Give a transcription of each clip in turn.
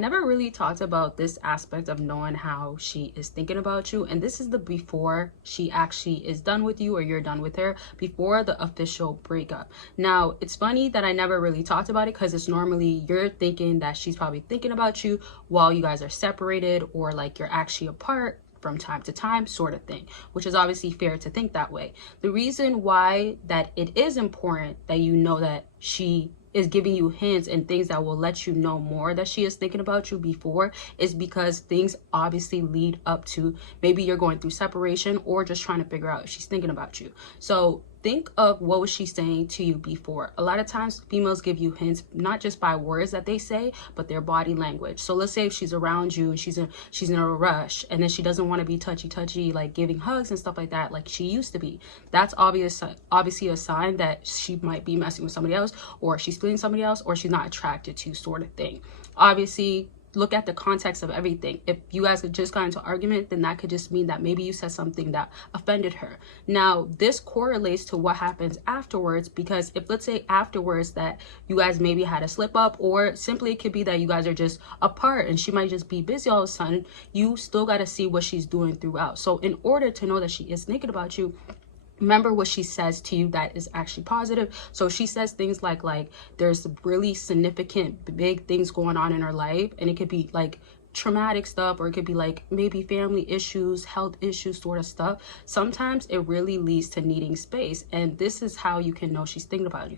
Never really talked about this aspect of knowing how she is thinking about you, and this is the before she actually is done with you or you're done with her, before the official breakup. Now it's funny that I never really talked about it because it's normally you're thinking that she's probably thinking about you while you guys are separated or like you're actually apart from time to time, sort of thing, which is obviously fair to think that way. The reason why that it is important that you know that she is giving you hints and things that will let you know more that she is thinking about you before is because things obviously lead up to maybe you're going through separation or just trying to figure out if she's thinking about you. So think of what was she saying to you before. A lot of times females give you hints not just by words that they say, but their body language. So let's say if she's around you and she's in a rush and then she doesn't want to be touchy like giving hugs and stuff like that like she used to be. That's obviously a sign that she might be messing with somebody else, or she's feeling somebody else, or she's not attracted to, sort of thing. Obviously look at the context of everything. If you guys just got into argument, then that could just mean that maybe you said something that offended her. Now this correlates to what happens afterwards, because if let's say afterwards that you guys maybe had a slip up, or simply it could be that you guys are just apart and she might just be busy all of a sudden, you still got to see what she's doing throughout. So in order to know that she is thinking about you, remember what she says to you that is actually positive. So she says things like there's really significant big things going on in her life, and it could be like traumatic stuff, or it could be like maybe family issues, health issues, sort of stuff. Sometimes it really leads to needing space, and this is how you can know she's thinking about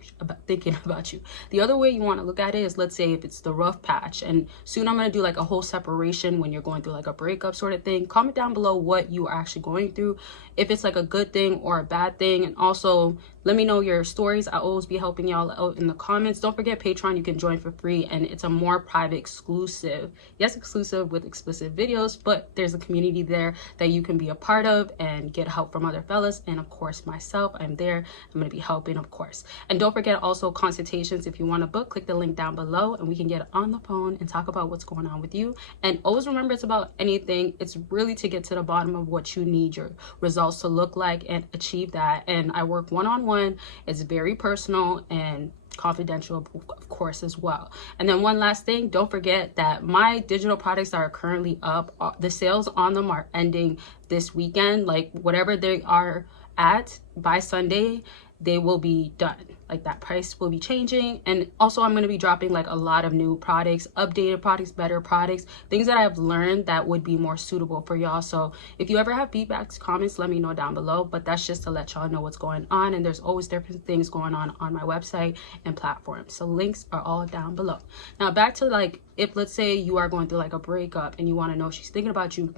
you. The other way you want to look at it is, let's say if it's the rough patch, and soon I'm going to do like a whole separation when you're going through like a breakup sort of thing. Comment down below what you are actually going through, if it's like a good thing or a bad thing, and also let me know your stories. I always be helping y'all out in the comments. Don't forget Patreon, you can join for free, and it's a more private, exclusive with explicit videos, but there's a community there that you can be a part of and get help from other fellas, and of course myself, I'm there. I'm going to be helping, of course. And don't forget also consultations. If you want to book, click the link down below and we can get on the phone and talk about what's going on with you. And always remember, it's about anything, it's really to get to the bottom of what you need your results to look like and achieve that. And I work one-on-one. It's very personal and confidential, of course, as well. And then one last thing, don't forget that my digital products that are currently up, the sales on them are ending this weekend. Like whatever they are at by Sunday, they will be done. Like that price will be changing. And also I'm going to be dropping like a lot of new products, updated products, better products, things that I've learned that would be more suitable for y'all. So if you ever have feedbacks, comments, let me know down below. But that's just to let y'all know what's going on, and there's always different things going on my website and platforms, so links are all down below. Now back to like, if let's say you are going through like a breakup and you want to know if she's thinking about you,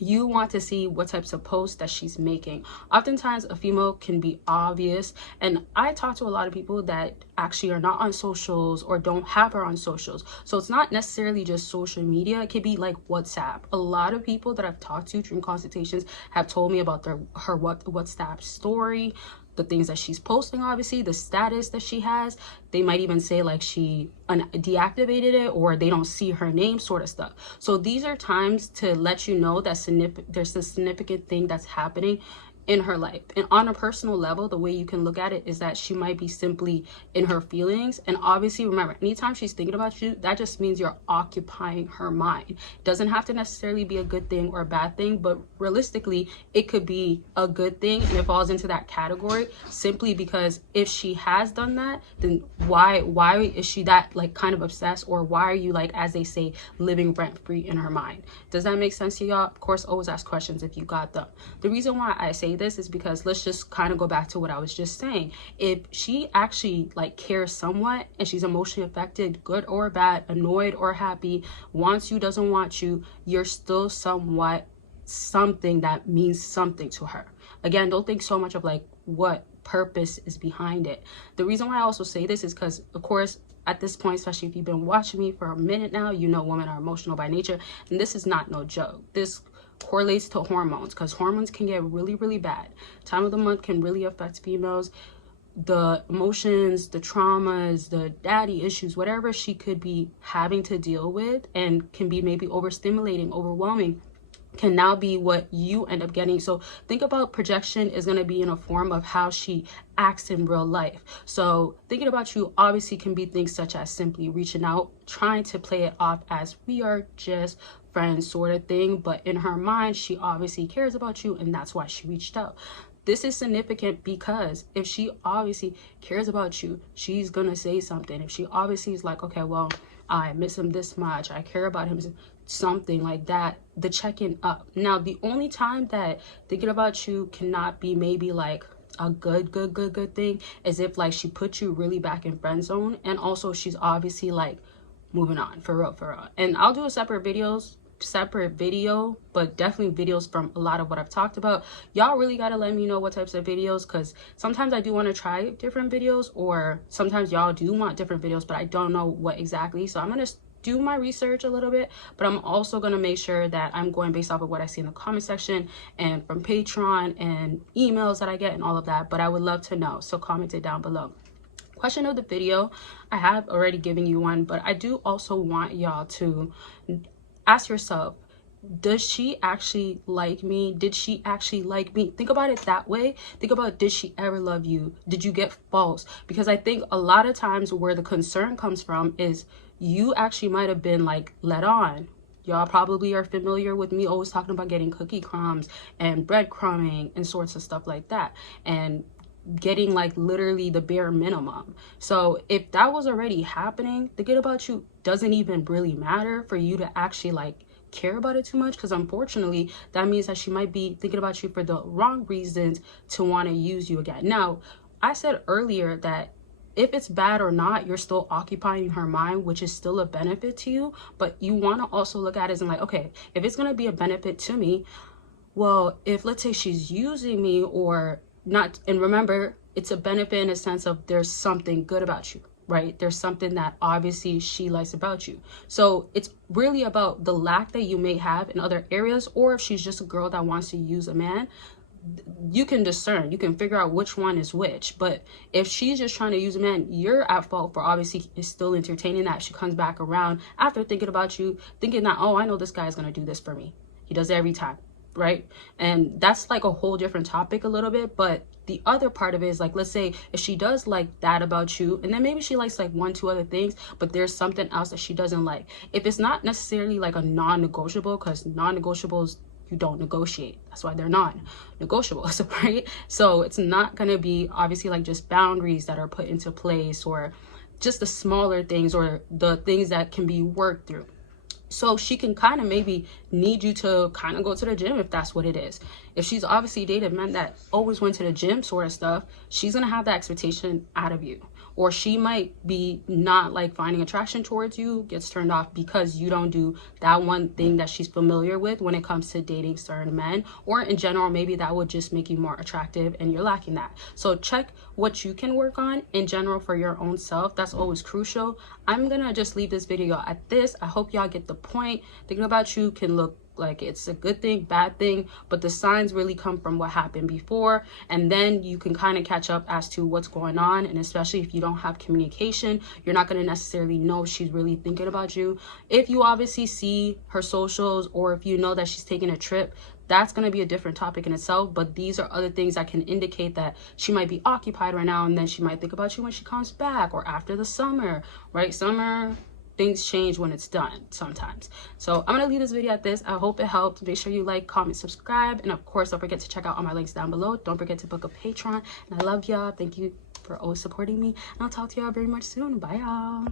you want to see what types of posts that she's making. Oftentimes a female can be obvious, and I talk to a lot of people that actually are not on socials or don't have her on socials. So it's not necessarily just social media, it could be like WhatsApp. A lot of people that I've talked to during consultations have told me about her WhatsApp story, the things that she's posting, obviously the status that she has. They might even say like she deactivated it, or they don't see her name, sort of stuff. So these are times to let you know that there's a significant thing that's happening in her life. And on a personal level, the way you can look at it is that she might be simply in her feelings. And obviously remember, anytime she's thinking about you, that just means you're occupying her mind. It doesn't have to necessarily be a good thing or a bad thing, but realistically it could be a good thing, and it falls into that category simply because if she has done that, then why is she that like kind of obsessed, or why are you, like as they say, living rent free in her mind? Does that make sense to y'all? Of course, always ask questions if you got them. The reason why I say this is because let's just kind of go back to what I was just saying. If she actually like cares somewhat and she's emotionally affected, good or bad, annoyed or happy, wants you, doesn't want you, you're still somewhat something that means something to her. Again, don't think so much of like what purpose is behind it. The reason why I also say this is because, of course, at this point, especially if you've been watching me for a minute now, you know women are emotional by nature, and this is not no joke. This correlates to hormones, because hormones can get really, really bad. Time of the month can really affect females. The emotions, the traumas, the daddy issues, whatever she could be having to deal with, and can be maybe overstimulating, overwhelming, can now be what you end up getting. So think about projection is going to be in a form of how she acts in real life. So thinking about you obviously can be things such as simply reaching out, trying to play it off as we are just friends sort of thing, but in her mind she obviously cares about you, and that's why she reached out. This is significant because if she obviously cares about you, she's gonna say something. If she obviously is like, okay, well, I miss him this much, I care about him, something like that, the checking up. Now, the only time that thinking about you cannot be maybe like a good thing is if like she put you really back in friend zone, and also she's obviously like moving on for real. And I'll do a separate video, but definitely videos from a lot of what I've talked about. Y'all really got to let me know what types of videos, because sometimes I do want to try different videos, or sometimes y'all do want different videos, but I don't know what exactly. So I'm gonna do my research a little bit, but I'm also going to make sure that I'm going based off of what I see in the comment section and from Patreon and emails that I get and all of that. But I would love to know, so comment it down below. Question of the video, I have already given you one, but I do also want y'all to ask yourself, does she actually like me? Did she actually like me? Think about it that way. Think about, did she ever love you? Did you get false? Because I think a lot of times where the concern comes from is you actually might have been like led on. Y'all probably are familiar with me always talking about getting cookie crumbs and breadcrumbing and sorts of stuff like that, and getting like literally the bare minimum. So if that was already happening, thinking about you doesn't even really matter for you to actually like care about it too much, because unfortunately that means that she might be thinking about you for the wrong reasons to want to use you again. Now, I said earlier that if it's bad or not, you're still occupying her mind, which is still a benefit to you, but you want to also look at it and like, okay, if it's going to be a benefit to me, well, if let's say she's using me or not, and remember, it's a benefit in a sense of there's something good about you, right? There's something that obviously she likes about you. So it's really about the lack that you may have in other areas, or if she's just a girl that wants to use a man, you can discern, you can figure out which one is which. But if she's just trying to use a man, you're at fault for obviously is still entertaining that. She comes back around after thinking about you, thinking that, oh, I know this guy is going to do this for me. He does it every time, right? And that's like a whole different topic a little bit. But the other part of it is like, let's say if she does like that about you, and then maybe she likes like 1-2 other things, but there's something else that she doesn't like. If it's not necessarily like a non-negotiable, because non-negotiables, you don't negotiate. That's why they're non-negotiables, right? So it's not going to be obviously like just boundaries that are put into place, or just the smaller things, or the things that can be worked through. So she can kind of maybe need you to kind of go to the gym if that's what it is. If she's obviously dated men that always went to the gym sort of stuff, she's going to have that expectation out of you. Or she might be not like finding attraction towards you, gets turned off because you don't do that one thing that she's familiar with when it comes to dating certain men. Or in general, maybe that would just make you more attractive and you're lacking that. So check what you can work on in general for your own self. That's always crucial. I'm gonna just leave this video at this. I hope y'all get the point. Thinking about you can look like it's a good thing, bad thing, but the signs really come from what happened before, and then you can kind of catch up as to what's going on. And especially if you don't have communication, you're not going to necessarily know if she's really thinking about you. If you obviously see her socials, or if you know that she's taking a trip, that's going to be a different topic in itself. But these are other things that can indicate that she might be occupied right now, and then she might think about you when she comes back, or after the summer, right? Summer, things change when it's done sometimes. So I'm gonna leave this video at this. I hope it helped. Make sure you like, comment, subscribe, and of course don't forget to check out all my links down below. Don't forget to book a Patreon, and I love y'all. Thank you for always supporting me, and I'll talk to y'all very much soon. Bye y'all.